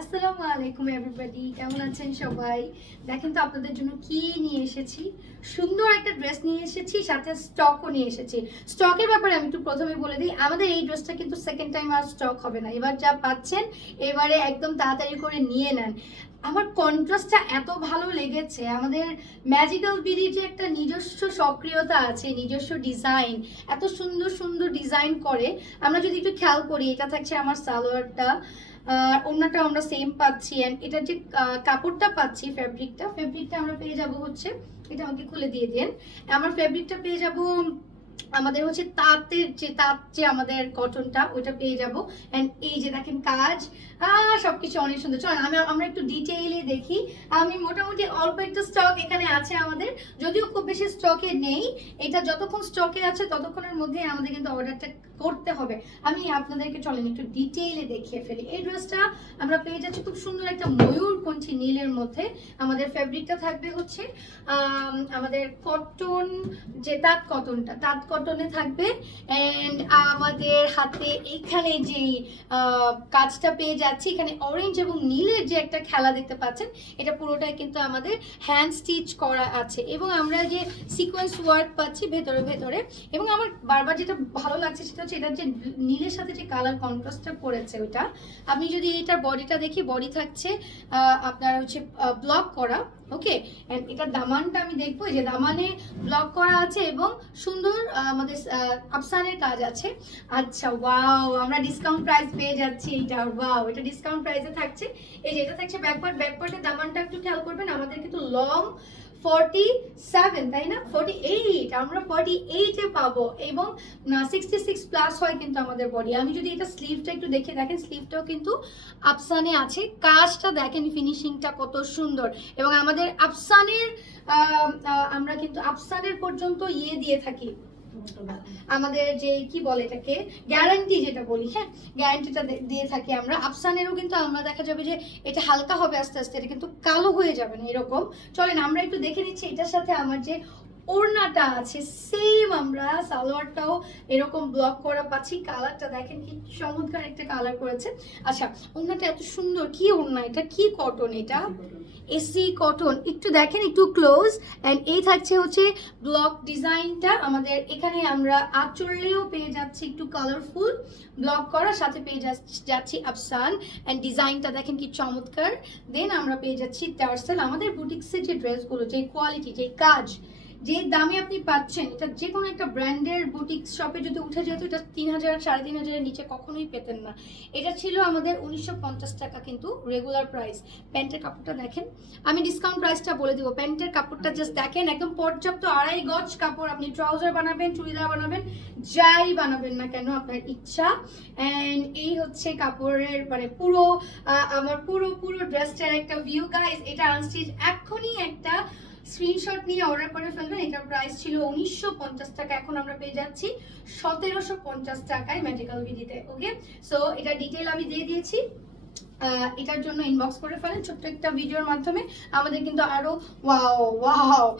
আসসালামু আলাইকুম এভরিবডি, কেমন আছেন সবাই? দেখেন তো আপনাদের জন্য কি নিয়ে এসেছি। সুন্দর একটা ড্রেস নিয়ে এসেছি, সাথে স্টকও নিয়ে এসেছি। স্টকের ব্যাপারে আমি একটু প্রথমে বলে দিই, আমাদের এই ড্রেসটা কিন্তু সেকেন্ড টাইম আর স্টক হবে না। এবার যা পাচ্ছেন এবারে একদম তাড়াতাড়ি করে নিয়ে নেন। আমার কন্ট্রাস্টটা এত ভালো লেগেছে। আমাদের ম্যাজিক্যাল বিডির যে একটা নিজস্ব সক্রিয়তা আছে, নিজস্ব ডিজাইন, এত সুন্দর সুন্দর ডিজাইন করে। আমরা যদি একটু খেয়াল করি, এটা থাকছে আমার সালোয়ারটা, ওড়নাটা আমরা সেম পাচ্ছি, এন্ড এটার যে কাপড়টা পাচ্ছি, ফেব্রিকটা আমরা পেয়ে যাব হচ্ছে, এটা আমাকে খুলে দিয়ে দেন। আমার ফেব্রিকটা পেয়ে যাব আমাদের হচ্ছে তাঁত যে আমাদের কটনটা, ওইটা পেয়ে যাব। এন্ড এই যে দেখেন কাজ, সবকিছু অনেক সুন্দর। চলেন আমরা একটু ডিটেইলে দেখি। আমি মোটামুটি অল্প একটু স্টক এখানে আছে আমাদের, যদিও খুব বেশি স্টকে নেই। এটা যতক্ষণ স্টকে আছে ততক্ষণের মধ্যে আমাদের কিন্তু অর্ডারটা করতে হবে। আমি আপনাদেরকে চলেন একটু ডিটেইলে দেখিয়ে ফেলি। এই ড্রেসটা আমরা পেয়ে যাচ্ছি খুব সুন্দর একটা ময়ূরপঙ্খী নীলের মধ্যে। আমাদের ফেব্রিকটা থাকবে হচ্ছে আমাদের কটন, যে তাঁত কটনে থাকবে। এন্ড আমাদের হাতে এখানে যে কাজটা পেয়ে যাচ্ছি, এখানে অরেঞ্জ এবং নীলের যে একটা খেলা দেখতে পাচ্ছেন, এটা পুরোটাই কিন্তু আমাদের হ্যান্ড স্টিচ করা আছে। এবং আমরা যে সিকোয়েন্স ওয়ার্ক পাচ্ছি ভেতরে ভেতরে। এবং আমার বারবার যেটা ভালো লাগছে সেটা হচ্ছে এটার যে নীলের সাথে যে কালার কন্ট্রাস্টটা করেছে ওইটা। আমি যদি এটার বডিটা দেখি, বডি থাকছে আপনার হচ্ছে ব্লক করা, ওকে। এন্ড এটার দামানটা আমি দেখবো, যে দামানে ব্লক করা আছে এবং সুন্দর আমাদের আফসানের কাজ আছে। আচ্ছা, ওয়াও, আমরা ডিসকাউন্ট প্রাইস পেয়ে যাচ্ছি। এইটা ওয়াও, এটা ডিসকাউন্ট প্রাইসে থাকছে। এই যে এটা থাকছে ব্যাকপার্টের দামানটা একটু খেয়াল করবেন। আমাদের কিন্তু লং 47, তাই না? 48, আমরা 48-এ পাবো। এবং 66 প্লাস হয় কিন্তু আমাদের বডি। আমি যদি এটা স্লিভটা একটু দেখে, দেখেন স্লিভটাও কিন্তু আফসানে আছে। কাজটা দেখেন, ফিনিশিংটা কত সুন্দর। এবং আমাদের আফসানের আমরা কিন্তু আফসানের পর্যন্ত ইয়ে দিয়ে থাকি, আমাদের যে কি বলে এটাকে, গ্যারান্টি যেটা বলি, হ্যাঁ, গ্যারান্টিটা দিয়ে থাকি আমরা। আফসানেরও কিন্তু আমরা দেখা যাবে যে এটা হালকা হবে আস্তে আস্তে, এটা কিন্তু কালো হয়ে যাবে না এরকম। চলেন আমরা একটু দেখে নিচ্ছি এটার সাথে আমার যে ওড়নাটা আছে, সেম আমরা সালোয়ারটাও এরকম ব্লক করা পাচ্ছি। কালারটা দেখেন কি চমৎকার একটা কালার করেছে। আচ্ছা, ওড়নাটা এত সুন্দর, কি ওড়না এটা, কি কটন এটা, এসি কটন। একটু দেখেন, একটু ক্লোজ। এন্ড এই থাকছে হচ্ছে ব্লক ডিজাইনটা আমাদের। এখানে আমরা আঁচলেও পেয়ে যাচ্ছি একটু কালারফুল ব্লক করা, সাথে পেয়ে যাচ্ছি আফসান। এন্ড ডিজাইনটা দেখেন কি চমৎকার। দেন আমরা পেয়ে যাচ্ছি টার্সেল। আমাদের বুটিক্সের যে ড্রেসগুলো, যে কোয়ালিটি, যে কাজ, যে দামে আপনি পাচ্ছেন, এটা যে কোনো একটা ব্র্যান্ডের বুটিক শপে যদি উঠে যেত, এটা 3000 3,500-এর নিচে কখনোই পেতেন না। এটা ছিল আমাদের 1950 টাকা কিন্তু রেগুলার প্রাইস। প্যান্টের কাপড়টা দেখেন, আমি ডিসকাউন্ট প্রাইসটা বলে দিব। প্যান্টের কাপড়টা জাস্ট দেখেন, একদম পর্যাপ্ত 2.5 গজ কাপড়। আপনি ট্রাউজার বানাবেন, চুড়িদার বানাবেন, যাই বানাবেন না কেন আপনার ইচ্ছা। অ্যান্ড এই হচ্ছে কাপড়ের মানে পুরো আমার পুরো ড্রেসটার একটা ভিউ গাইস। এটা আনস্টিচ, এখনই একটা স্ক্রিনশট নিয়ে অর্ডার করে ফেলবেন। এটার প্রাইস ছিল 1950 টাকা, এখন আমরা পেয়ে যাচ্ছি 1750 টাকায় ম্যাজিক্যাল বিডিতে, ওকে। সো এটা ডিটেইল আমি দিয়ে দিয়েছি। এটার জন্য ইনবক্স করে ফেলেন ছোট্ট একটা ভিডিওর মাধ্যমে। আমাদের কিন্তু আরো ওয়াও ওয়াও